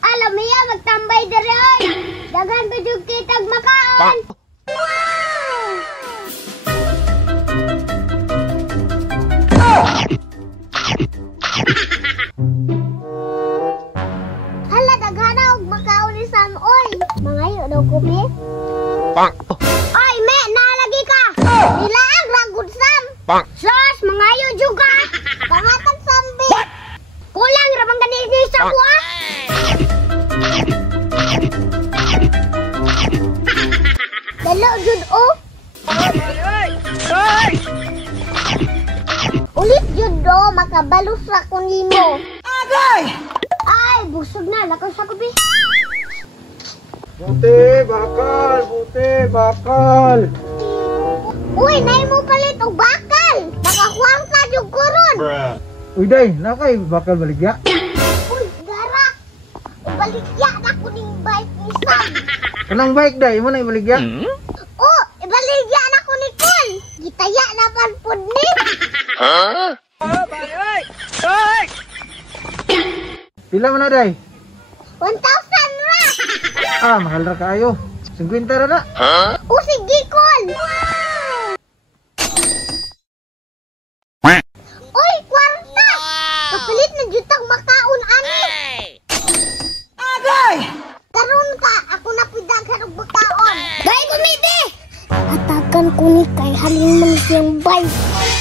Alam mo yan, magtambay dere oy. Daghan pa jud kitag makaon. Hala, daghan na og makaon ni Sam oy. Mangayo daw ko be. Oy, me, nalagi ka. Nilaag ragud Sam. Sus, mangayo juga. Pangatag Sambi. Kulang ra bang ganini sa kuha. Dalo jud o. Ulit jud do makabalus ra ko nimo. Agay! Ay, busog na lakaw sa kubi. Buti, bakal. Uy, nay mo palit og bakal. Makakuwang sa jud ko ron. Uy, day, nakay bakal baligya. Uy, gara. Ibaligya na ko ning bike ni Sam. Kanang bike, day, mo na ibaligya? Oh, ibaligya na ko ni Kun. Gitaya na pan pud ni. Pila mo na, day? 1,000 ra. Mahal na kayo. 50 ra na. O sige, Kun. Uy, kwarta. Kapalit na jutang makaon ani. Agay! Karon ka, ako na pidaghan og makaon. Gay kumiti. Atakan ko ni kay halin man siyang bay.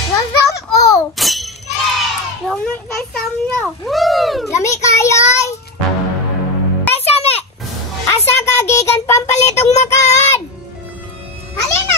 Rasam o. Lami kay Sam nyo. Lami kayo ay. Ay, Same. Asa ka gikan pampalit og makaon. Halina